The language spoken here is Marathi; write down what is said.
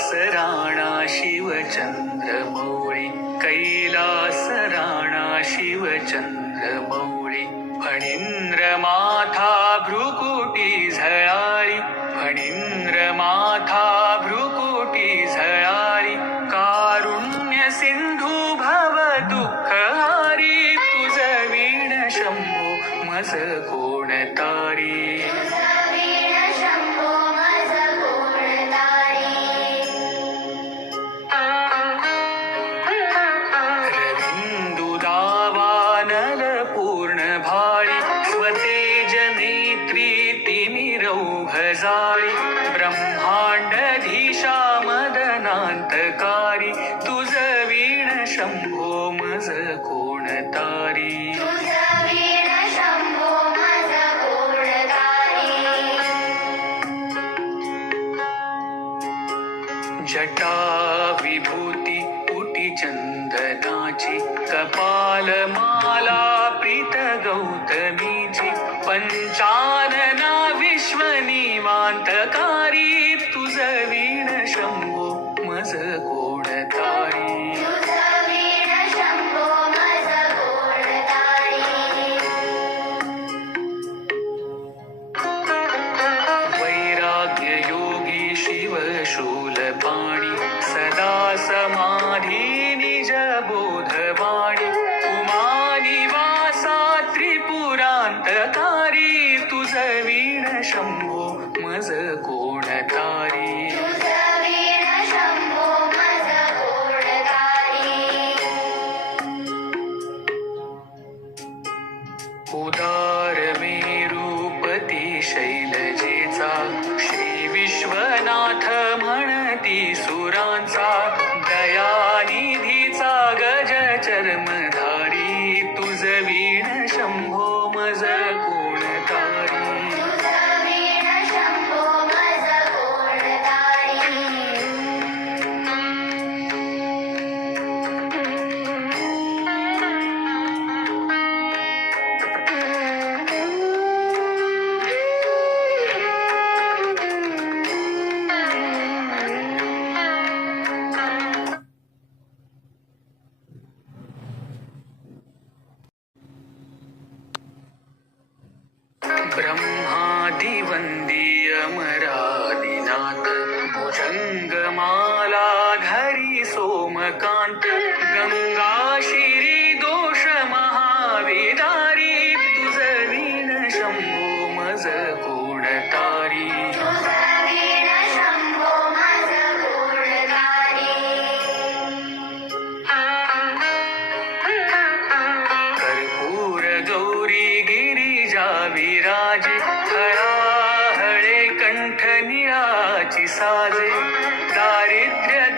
कैलास राणा शिवचन्द्रमौळि कैलास राणा शिवचन्द्रमौळि फणीन्द्रमाथा भ्रुकुटी झळाळि फणीन्द्रमाथा भ्रुकुटी झळाळि कारुण्यसिन्धु भव दुःखहारी तुज वीण शम्भो मज कोणतारी जाळी ब्रह्मांडधीशा मदनांतकारी वीण शंभो मज कोणतारी। जटा विभूति उटी चंदनाची कपालमाला प्रीत गौतमीची पंचानना समाधी निज बोधवाणी. उमानी वासा त्रिपुरांतकारी तुझ वीण शंभो मज कोणतारी तुझ वीण शंभो मज कोणतारी. उदार मेरूपती शैलजेचा. श्री विश्वनाथ म्हणती सुरांचा. शंभो ब्रह्मादिवंदी अमरादिनाथ भुजंगमाला सोमकान्त विराजे हळे कंठ निळाची साजे दारिद्र्य